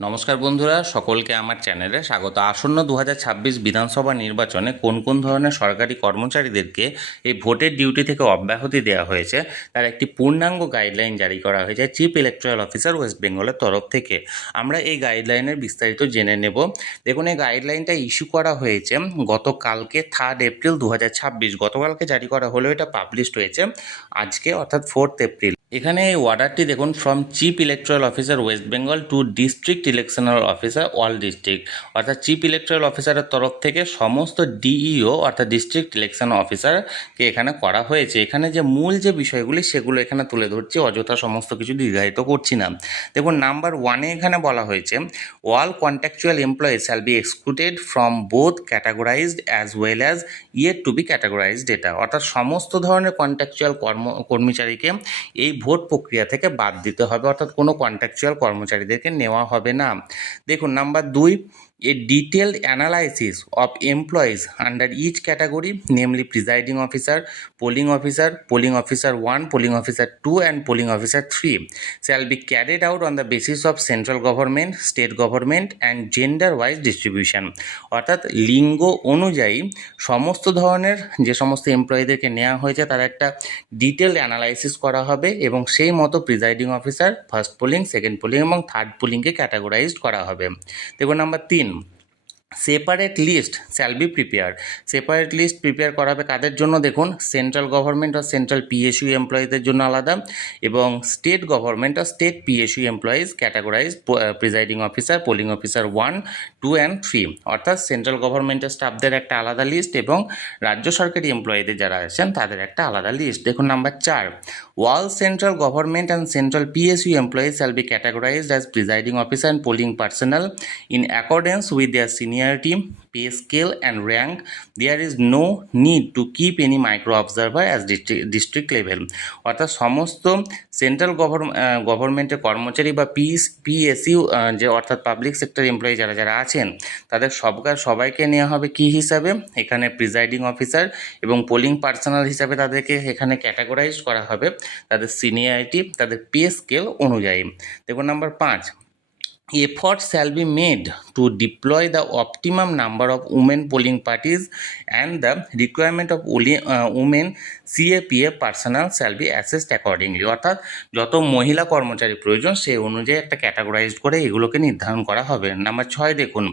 নমস্কার বন্ধুরা, সকলকে আমার চ্যানেলে স্বাগত। আসন্ন 2026 বিধানসভা নির্বাচনে কোন কোন ধরনের সরকারি কর্মচারীদেরকে এই ভোটের ডিউটি থেকে অব্যাহতি দেওয়া হয়েছে তার একটি পূর্ণাঙ্গ গাইডলাইন জারি করা হয়েছে চিফ ইলেকটোরাল অফিসার ওয়েস্ট বেঙ্গলের তরফ থেকে। আমরা এই গাইডলাইনের বিস্তারিত জেনে নেব। দেখুন, এই গাইডলাইনটা ইস্যু করা হয়েছে গতকালকে 3 এপ্রিল 2026। গতকালকে জারি করা হলেও এটা পাবলিশড হয়েছে আজকে, অর্থাৎ 4 এপ্রিল। এখানে এই অর্ডারটি দেখুন, from chief electoral officer West Bengal to district electional officer all district, অর্থাৎ চিফ ইলেকট্রাল অফিসারের তরফ থেকে সমস্ত ডিইও অর্থাৎ ডিস্ট্রিক্ট ইলেকশন অফিসারকে এখানে করা হয়েছে। এখানে যে মূল যে বিষয়গুলি সেগুলো এখানে তুলে ধরছি, অযথা সমস্ত কিছু দীর্ঘায়িত করছি না। দেখুন, নাম্বার 1-এ এখানে বলা হয়েছে all contractual employees shall be excluded from both categorised as well as yet to be categorised data, অর্থাৎ সমস্ত ধরনের কন্ট্রাকচুয়াল কর্মচারীকে এই ভোট প্রক্রিয়া থেকে বাদ দিতে হবে, অর্থাৎ কোনো কন্ট্রাকচুয়াল কর্মচারীদেরকে নেওয়া হবে না। দেখুন, number 2, a detailed analysis of employees under each category, namely presiding officer, polling officer 1, polling officer 2 and polling officer 3 shall be carried out on the basis of central government, state government and gender wise distribution, অর্থাৎ লিঙ্গ অনুযায়ী সমস্ত ধরনের যে সমস্ত এমপ্লয়ীদেরকে নেওয়া হয়েছে তার একটা ডিটেল অ্যানালাইসিস করা হবে এবং সেই মতো presiding officer first polling, second polling এবং থার্ড পোলিংকে ক্যাটাগরাইজড করা হবে। দেখুন, number 3, separate list shall be prepare. Separate list prepare করা হবে কাদের জন্য? দেখুন, সেন্ট্রাল গভর্নমেন্ট আর সেন্ট্রাল পিএসইউ এমপ্লয়ীদের জন্য আলাদা এবং স্টেট গভর্নমেন্ট আর state PSU employees categorise presiding officer, polling officer 1, 2 and 3, অর্থাৎ সেন্ট্রাল গভর্নমেন্টের স্টাফদের একটা আলাদা লিস্ট এবং রাজ্য সরকারি এমপ্লয়ীদের যারা আছেন তাদের একটা আলাদা লিস্ট। দেখুন, number 4, all central government and central PSU employees shall be categorized as presiding officer and polling personnel in accordance with their seniority, pay scale and rank. There is no need to keep any micro observer as district level, অর্থাৎ সমস্ত central গভর্নমেন্টের কর্মচারী বা PSU যে অর্থাৎ public sector employee যারা যারা আছেন তাদের সবাইকে নেওয়া হবে কি হিসাবে? এখানে প্রিজাইডিং অফিসার এবং পোলিং পার্সোনাল হিসাবে তাদেরকে এখানে ক্যাটাগরাইজ করা হবে তাদের সিনিয়রিটি, তাদের পে স্কেল অনুযায়ী। দেখুন, number 5, efforts shall be made to deploy the optimum number of women polling parties and the requirement of women CAPA personnel shall be assessed accordingly, অর্থাৎ যত মহিলা কর্মচারী প্রয়োজন সেই অনুযায়ী একটা ক্যাটাগরাইজড করে এগুলোকে নির্ধারণ করা হবে। নাম্বার 6, দেখুন,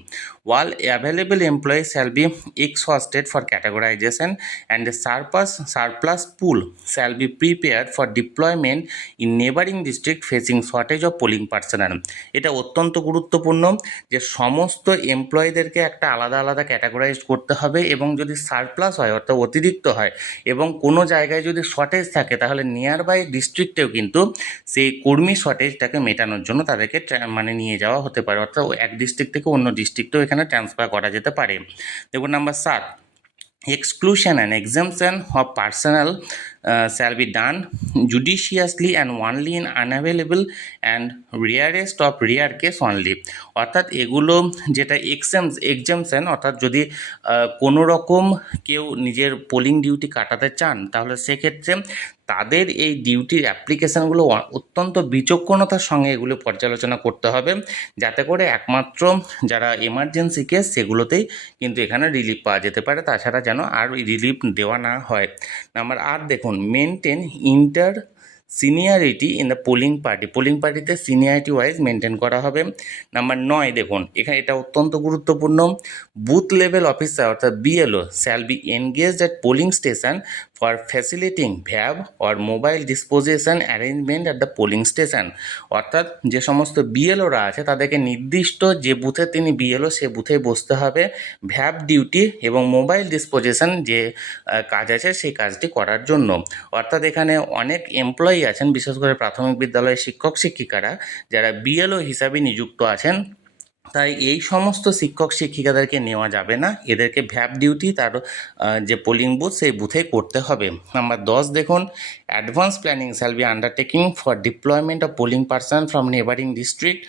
all available employees shall be exhausted for categorization and the surplus pool shall be prepared for deployment in neighboring district facing shortage of polling personnel। এটা অত্যন্ত গুরুত্বপূর্ণ যে সমস্ত এমপ্লয়ীদেরকে একটা আলাদা আলাদা ক্যাটাগরাইজ করতে হবে এবং যদি সারপ্লাস হয় অর্থাৎ অতিরিক্ত হয় এবং কোনো জায়গায় যদি শর্টেজ থাকে তাহলে নিয়ার বাই ডিস্ট্রিক্টেও কিন্তু সেই কর্মী শর্টেজটাকে মেটানোর জন্য তাদেরকে নিয়ে যাওয়া হতে পারে, অর্থাৎ এক ডিস্ট্রিক্ট থেকে অন্য ডিস্ট্রিক্টেও এখানে ট্রান্সফার করা যেতে পারে। দেখুন, number 7, exclusion and exemption of personnel shall be done judiciously and only in unavailable and rarest of rare case only, অর্থাৎ এগুলো যেটা এক্সামশন, অর্থাৎ যদি কোনো রকম কেউ নিজের পোলিং ডিউটি কাটাতে চান তাহলে সেক্ষেত্রে তাদের এই ডিউটির অ্যাপ্লিকেশানগুলো অত্যন্ত বিচক্ষণতার সঙ্গে এগুলো পর্যালোচনা করতে হবে যাতে করে একমাত্র যারা এমার্জেন্সি কেস সেগুলোতেই কিন্তু এখানে রিলিফ পাওয়া যেতে পারে, তাছাড়া যেন আর রিলিফ দেওয়া না হয়। নাম্বার 8, দেখুন, maintain inter seniority in the polling পার্টিতে সিনিয়রিটি ওয়াইজ মেনটেন করা হবে। নাম্বার 9, দেখুন, এখানে এটা অত্যন্ত গুরুত্বপূর্ণ, বুথ লেভেল অফিসার অর্থাৎ BLO shall be engaged at polling station for facilitating ভ্যাব or mobile disposition arrangement at the polling station, অর্থাৎ যে সমস্ত বিএলওরা আছে তাদেরকে নির্দিষ্ট যে বুথে তিনি বিএলও সে বুথে বসতে হবে, ভ্যাব ডিউটি এবং মোবাইল ডিসপোজিশন যে কাজ আছে সেই কাজটি করার জন্য। অর্থাৎ এখানে অনেক এমপ্লয়ি আছেন, বিশেষ করে প্রাথমিক বিদ্যালয়ের শিক্ষক শিক্ষিকারা যারা বিএলও হিসাবে নিযুক্ত আছেন, তাই এই সমস্ত শিক্ষক শিক্ষিকাদেরকে নেওয়া যাবে না, এদেরকে ভ্যাব ডিউটি তার যে পোলিং বুথ সেই বুথে করতে হবে। নাম্বার 10, দেখুন, advance planning shall be undertaking for deployment of polling person from neighbouring district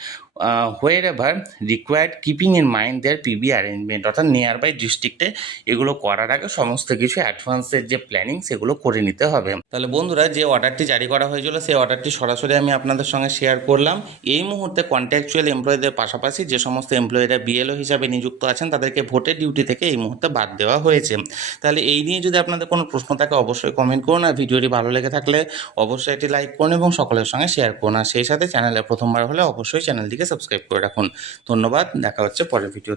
wherever required keeping in mind their PB arrangement, অর্থাৎ নিয়ার বাই ডিস্ট্রিক্টে এগুলো করার আগে সমস্ত কিছু অ্যাডভান্সের যে প্ল্যানিং সেগুলো করে নিতে হবে। তাহলে বন্ধুরা, যে অর্ডারটি জারি করা হয়েছিল সেই অর্ডারটি সরাসরি আমি আপনাদের সঙ্গে শেয়ার করলাম। এই মুহূর্তে কন্ট্রাকচুয়াল এমপ্লয়ীদের পাশাপাশি যে সমস্ত এমপ্লয়িরা বিএলও হিসাবে নিযুক্ত আছেন তাদেরকে ভোটের ডিউটি থেকে এই মুহূর্তে বাদ দেওয়া হয়েছে। তাহলে এই নিয়ে যদি আপনাদের কোনো প্রশ্ন থাকে অবশ্যই কমেন্ট করুন, আর ভিডিওটি ভালো লেগে থাকলে অবশ্যই এটি লাইক করুন এবং সকলের সঙ্গে শেয়ার করুন, আর সেই সাথে চ্যানেলে প্রথমবার হলে অবশ্যই চ্যানেলটিকে সাবস্ক্রাইব করে রাখুন। ধন্যবাদ, দেখা হচ্ছে পরের ভিডিওতে।